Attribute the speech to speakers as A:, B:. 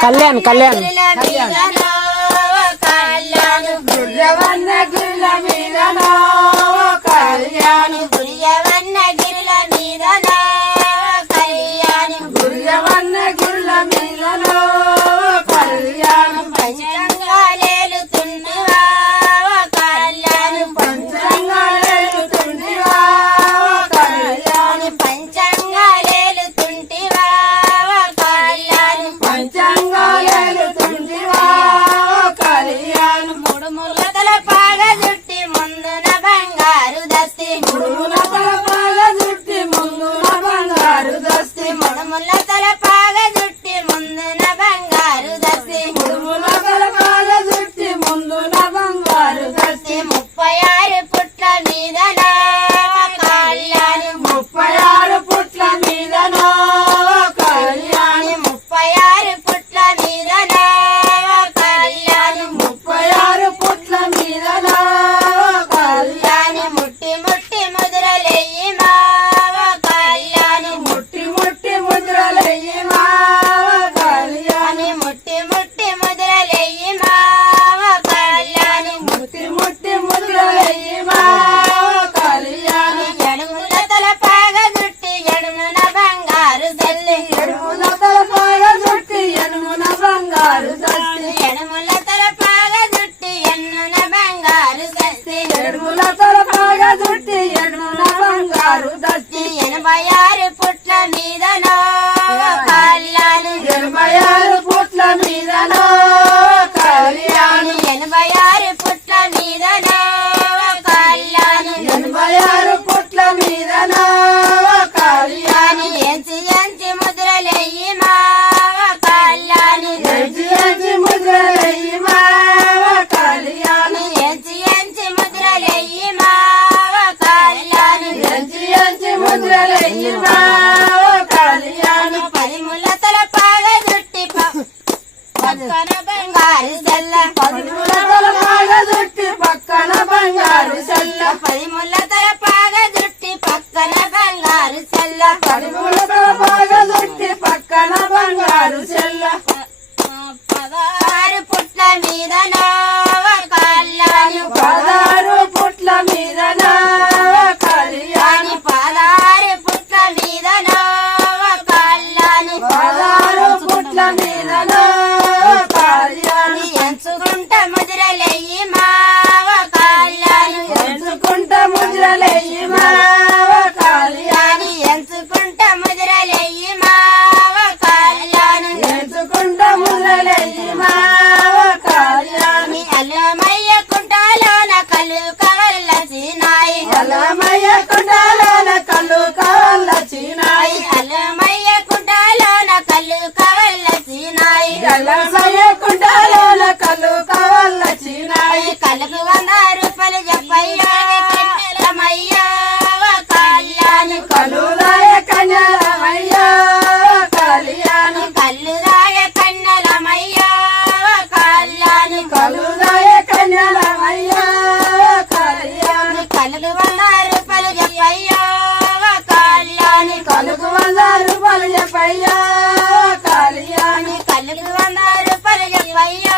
A: కళ్యాణ్ కళ్యాణ్
B: కళ్యాణ్ బంగారు
C: సస్తి
B: ఎడముల తల పాగ దుట్టి ఎన్నుల బంగారు సస్తి
C: ఎడముల బంగారు
B: సెల్ల జుట్టి పక్కన బంగారు
C: సెల్ల
B: పది ముళ్ళతో పాగా జుట్టి పక్కన బంగారు సెల్ల పది ముళ్ళతో జుట్టి పక్కన బంగారు సెల్ల పదహారు పుట్ల మీద
C: నా కలురాయ కన్యలమయ్య కళ్యాణి కల్లురాయ కన్యలమయ్య కళ్యాణి కలురాయ కన్యలమయ్య కళ్యాణి
B: కలుగు వంద రూపాయలు చెప్పయ్యా కళ్యాణి
C: కలుగు వంద రూపాయలు చెప్పయ్యా కళ్యాణి కలుగు వంద రూపాయలు చెప్పయ్యా